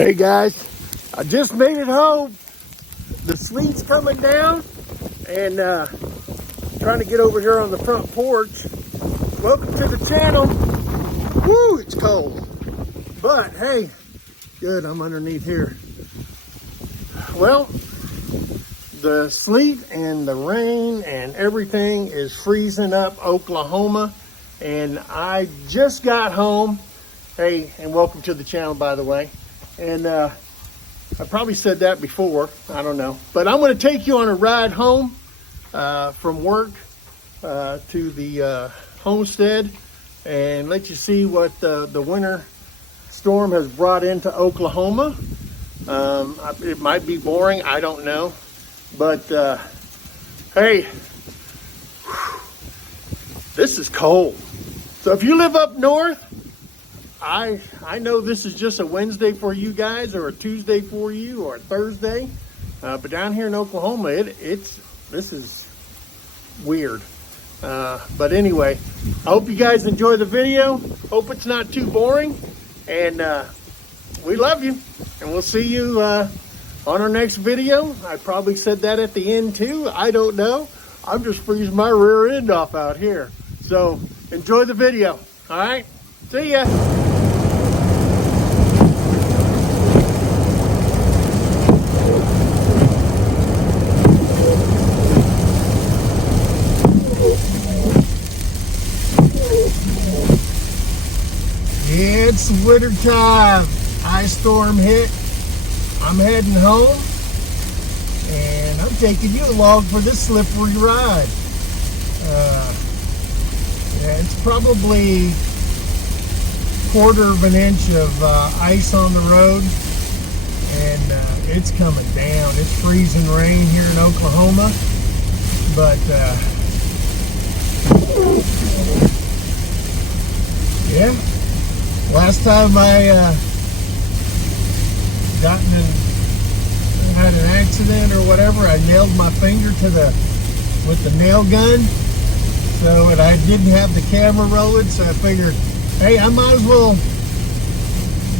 Hey guys, I just made it home. The sleet's coming down and trying to get over here on the front porch. Welcome to the channel. Woo, it's cold. But hey, good, I'm underneath here. Well, the sleet and the rain and everything is freezing up Oklahoma. And I just got home. Hey, and welcome to the channel, by the way. And I probably said that before, I don't know. But I'm going to take you on a ride home from work to the Homestead and let you see what the winter storm has brought into Oklahoma. It might be boring, I don't know. But hey, this is cold. So if you live up north, I know this is just a Wednesday for you guys, or a Tuesday for you, or a Thursday. But down here in Oklahoma, this is weird. But anyway, I hope you guys enjoy the video. Hope it's not too boring. And we love you. And we'll see you on our next video. I probably said that at the end too. I don't know. I'm just freezing my rear end off out here. So enjoy the video. All right. See ya. It's winter time. Ice storm hit. I'm heading home, and I'm taking you along for this slippery ride. Yeah, it's probably quarter of an inch of ice on the road, and it's coming down. It's freezing rain here in Oklahoma, but yeah. Last time I had an accident or whatever, I nailed my finger with the nail gun. So, and I didn't have the camera rolling, so I figured, hey, I might as well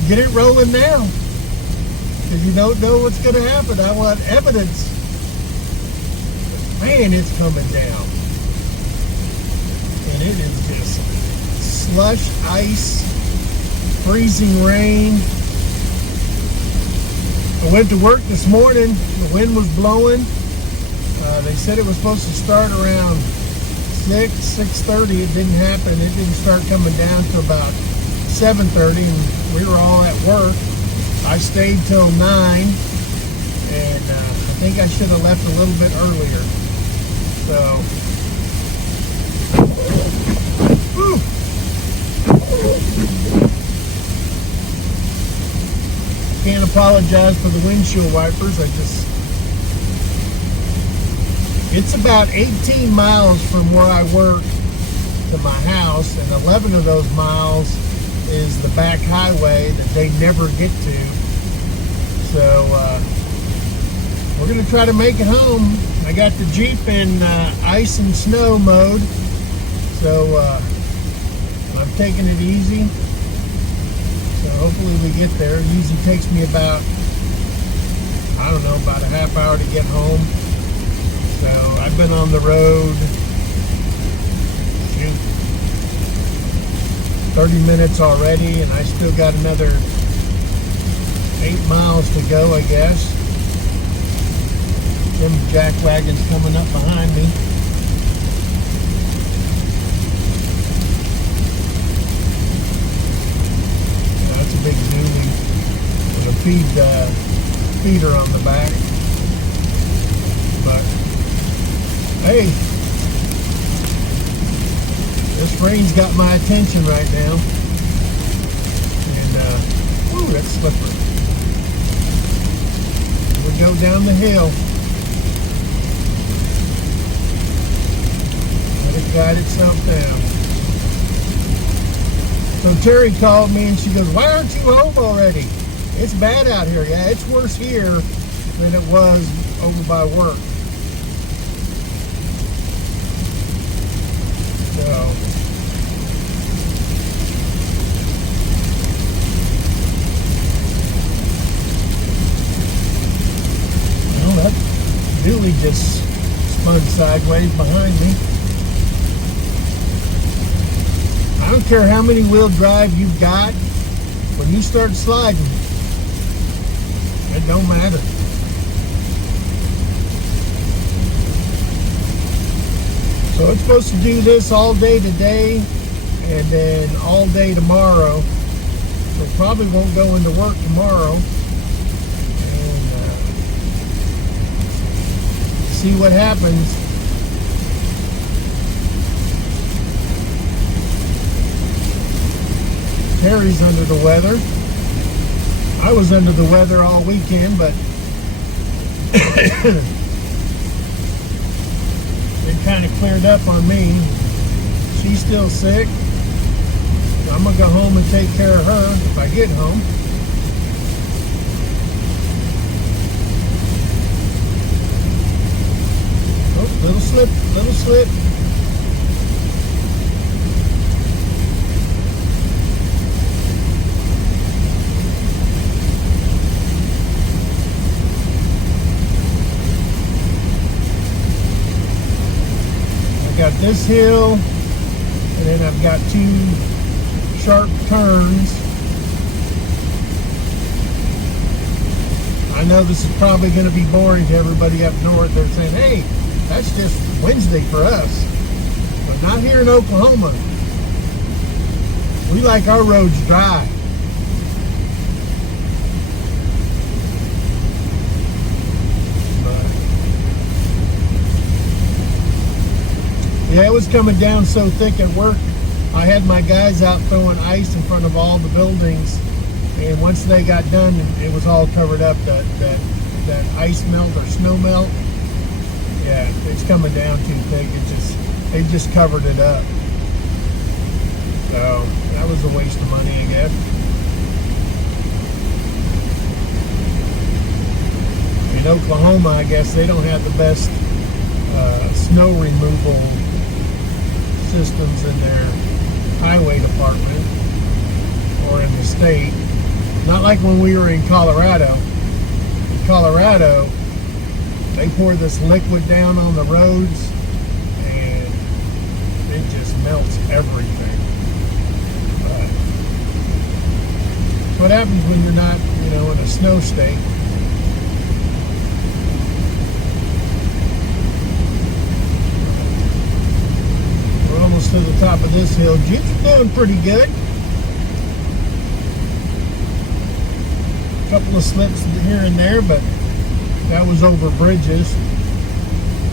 get it rolling now, because you don't know what's going to happen. I want evidence. Man, it's coming down, and it is just slush, ice, freezing rain. I went to work this morning. The wind was blowing. They said it was supposed to start around 6:30. It didn't happen. It didn't start coming down till about 7:30, and we were all at work. I stayed till 9, and I think I should have left a little bit earlier. So, whew. Can't apologize for the windshield wipers. It's about 18 miles from where I work to my house, and 11 of those miles is the back highway that they never get to. So we're gonna try to make it home. I got the Jeep in ice and snow mode, so I'm taking it easy. So hopefully we get there. It usually takes me about, I don't know, about a half hour to get home. So I've been on the road, 30 minutes already, and I still got another 8 miles to go, I guess. Them jack wagons coming up behind me. Big dually with a feeder on the back. But hey, this rain's got my attention right now, and ooh, that's slippery. We go down the hill. Let it guide itself down. So Terry called me and she goes, why aren't you home already? It's bad out here. Yeah, it's worse here than it was over by work. So just spun sideways behind me. I don't care how many wheel drive you've got, when you start sliding, it don't matter. So it's supposed to do this all day today and then all day tomorrow. So probably won't go into work tomorrow. And see what happens. Terry's under the weather. I was under the weather all weekend, but it kind of cleared up on me. She's still sick. I'm gonna go home and take care of her if I get home. Oh, little slip, little slip. Got this hill, and then I've got two sharp turns. I know this is probably going to be boring to everybody up north. They're saying, hey, that's just Wednesday for us. But not here in Oklahoma. We like our roads dry. Yeah, it was coming down so thick at work. I had my guys out throwing ice in front of all the buildings, and once they got done, it was all covered up. That ice melt or snow melt. Yeah, it's coming down too thick. They just covered it up. So that was a waste of money, I guess. In Oklahoma, I guess they don't have the best snow removal systems in their highway department or in the state. Not like when we were in Colorado. In Colorado, they pour this liquid down on the roads and it just melts everything. But that's what happens when you're not, in a snow state. To the top of this hill. Jeep's doing pretty good. A couple of slips here and there, but that was over bridges.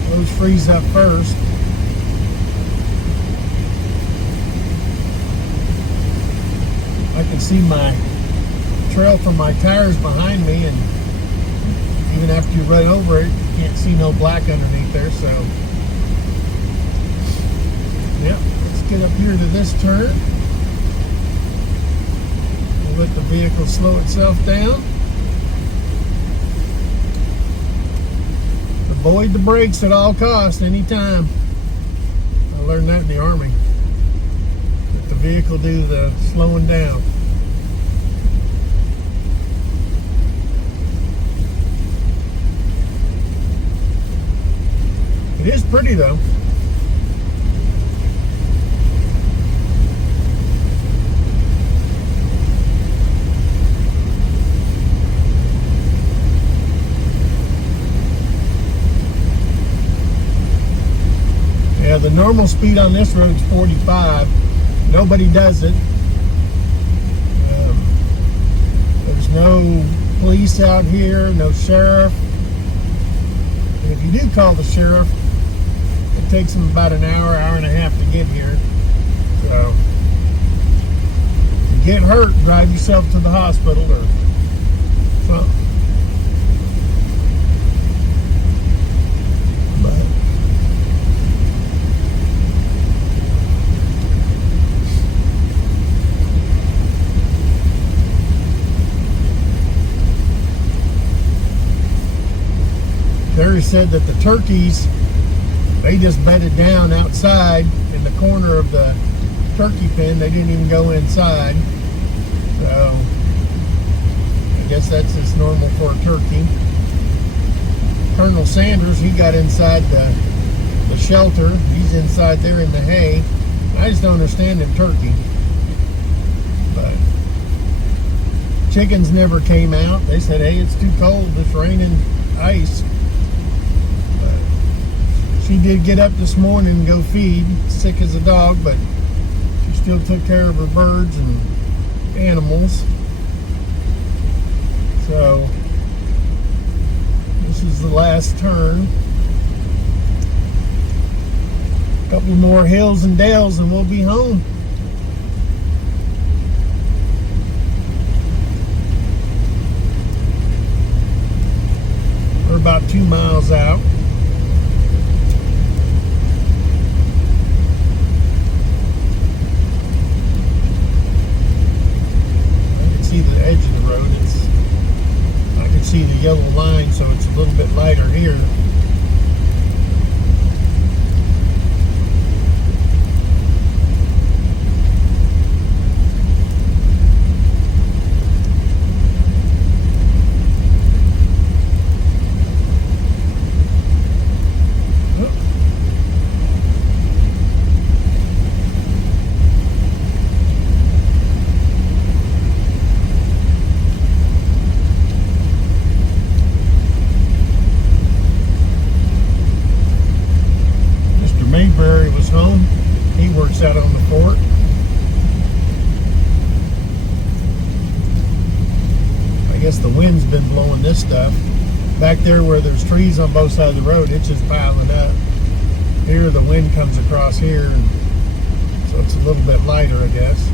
Those freeze up first. I can see my trail from my tires behind me, and even after you run over it, you can't see no black underneath there, so yep, let's get up here to this turn. We'll let the vehicle slow itself down. Avoid the brakes at all costs, anytime. I learned that in the Army. Let the vehicle do the slowing down. It is pretty though. Yeah, the normal speed on this road is 45. Nobody does it. There's no police out here, no sheriff. And if you do call the sheriff, it takes them about an hour, hour and a half to get here. So, if you get hurt, drive yourself to the hospital or something. Terry said that the turkeys, they just bedded down outside in the corner of the turkey pen. They didn't even go inside. So, I guess that's just normal for a turkey. Colonel Sanders, he got inside the shelter. He's inside there in the hay. I just don't understand in turkey. But chickens never came out. They said, hey, it's too cold. It's raining ice. But she did get up this morning and go feed, sick as a dog, but she still took care of her birds and animals. So this is the last turn. A couple more hills and dales and we'll be home. We're about 2 miles out. I can see the edge of the road. I can see the yellow line, so it's a little bit lighter here. Mayberry was home. He works out on the fort. I guess the wind's been blowing this stuff. Back there where there's trees on both sides of the road, it's just piling up. Here the wind comes across here, and so it's a little bit lighter, I guess.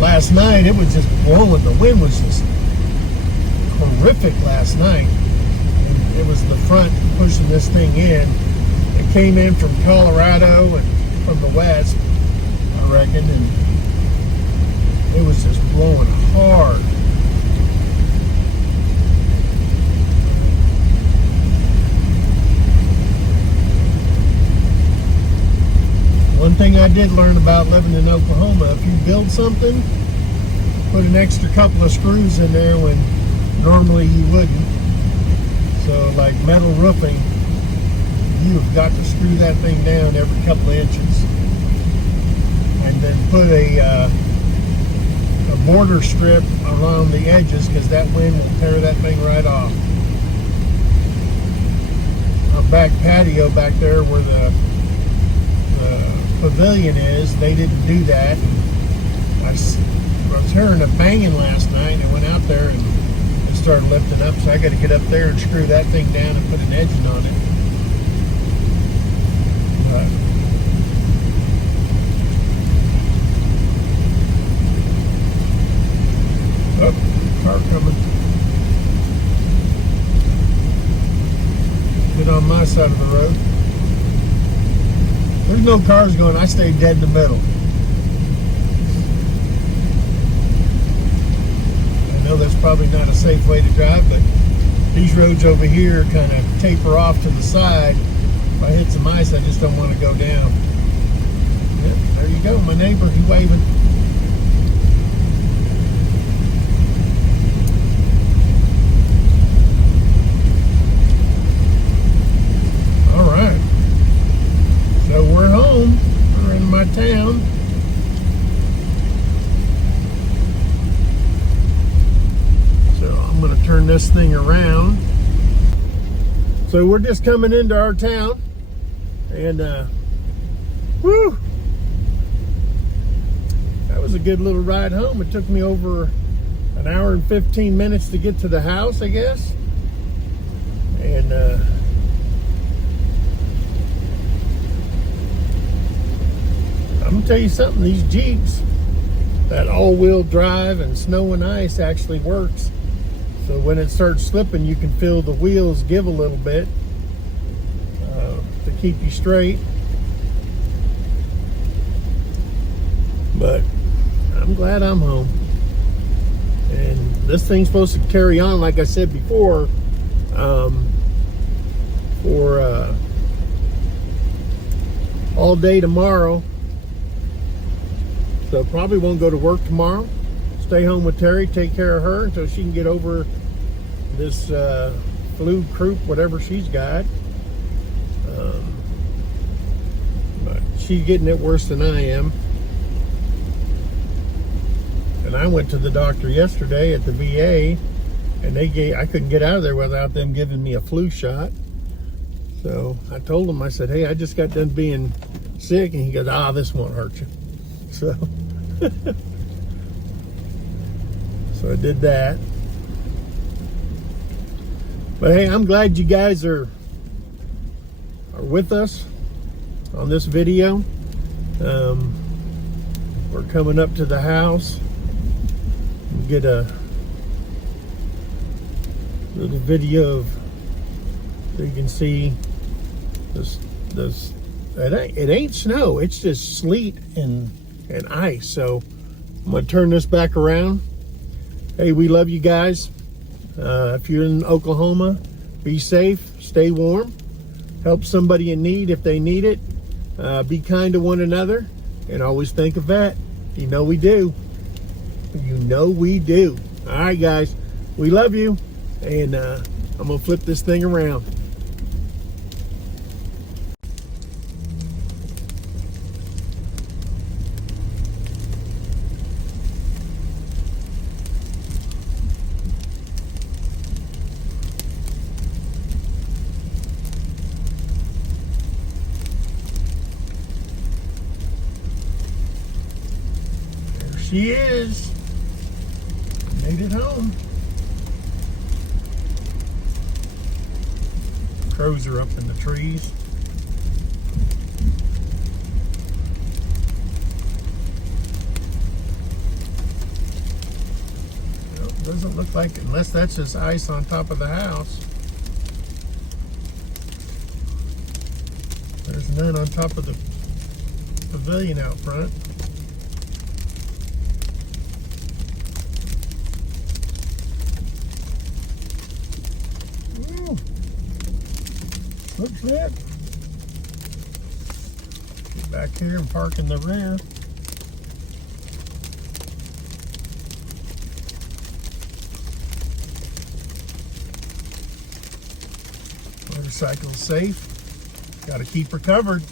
Last night it was just blowing. The wind was just horrific last night. And it was the front pushing this thing in. It came in from Colorado and from the west, I reckon, and it was just blowing hard. One thing I did learn about living in Oklahoma, if you build something, put an extra couple of screws in there when normally you wouldn't. So like metal roofing, you've got to screw that thing down every couple of inches. And then put a border strip around the edges, because that wind will tear that thing right off. Our back patio back there where the pavilion is, they didn't do that. I was hearing a banging last night, and I went out there and it started lifting up, so I got to get up there and screw that thing down and put an edging on it. Oh, car coming. Get on my side of the road. There's no cars going. I stay dead in the middle. I know that's probably not a safe way to drive, but these roads over here kind of taper off to the side. If I hit some ice, I just don't want to go down. Yep, there you go. My neighbor, he's waving. All right. So we're home. We're in my town. So I'm going to turn this thing around. So we're just coming into our town, and whew, that was a good little ride home. It took me over an hour and 15 minutes to get to the house, I guess. And I'm gonna tell you something, these Jeeps, that all-wheel drive and snow and ice actually works. So when it starts slipping, you can feel the wheels give a little bit to keep you straight. But I'm glad I'm home. And this thing's supposed to carry on, like I said before, for all day tomorrow. So probably won't go to work tomorrow. Stay home with Terry, take care of her until she can get over this flu, croup, whatever she's got. But she's getting it worse than I am. And I went to the doctor yesterday at the VA, and I couldn't get out of there without them giving me a flu shot. So I told him, I said, hey, I just got done being sick. And he goes, this won't hurt you. So, so I did that. But hey, I'm glad you guys are with us on this video. We're coming up to the house. Get a little video of, so you can see this it ain't snow, it's just sleet and ice. So I'm gonna turn this back around. Hey, we love you guys. If you're in Oklahoma, be safe, stay warm, help somebody in need if they need it, be kind to one another, and always think of that. You know we do. You know we do. All right, guys, we love you, and I'm gonna flip this thing around. There she is. Made it home. Crows are up in the trees. Well, doesn't look like it, unless that's just ice on top of the house. There's none on top of the pavilion out front. Looks it. Get back here and park in the rear. Motorcycle's safe. Got to keep her covered.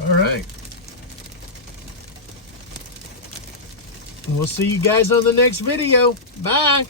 All right. And we'll see you guys on the next video. Bye.